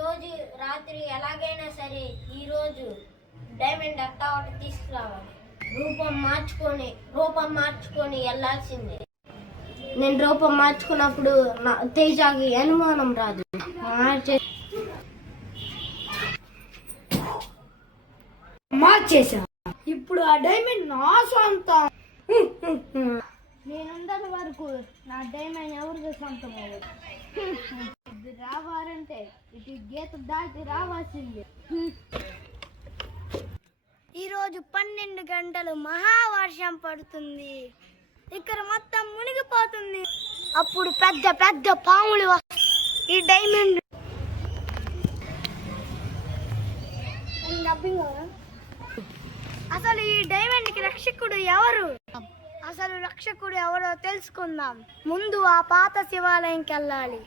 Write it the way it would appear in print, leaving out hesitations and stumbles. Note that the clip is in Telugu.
రోజు రాత్రి ఎలాగైనా సరే ఈరోజు డైమండ్ అట్టా ఒకటి తీసుకురావాలి. రూపం మార్చుకొని వెళ్ళాల్సిందే. నేను రూపం మార్చుకున్నప్పుడు తేజాకి అనుమానం రాదు. మార్చేసా. ఇప్పుడు ఆ డైమండ్ నా సొంతం. నేనుందని వరకు నా డైమండ్ ఎవరికి సొంతం అవ్వదు. ఇది రావాలంటే ఇటు గీత దాటి రావాల్సిందే. ఈరోజు 12 గంటలు మహావర్షం పడుతుంది. ఇక్కడ మొత్తం మునిగిపోతుంది. అప్పుడు పెద్ద పెద్ద పాములు ఈ డైమండ్ అసలు ఈ డైమండ్ కి రక్షకుడు ఎవరు? అసలు రక్షకుడు ఎవరో తెలుసుకుందాం. ముందు ఆ పాత శివాలయంకి వెళ్ళాలి.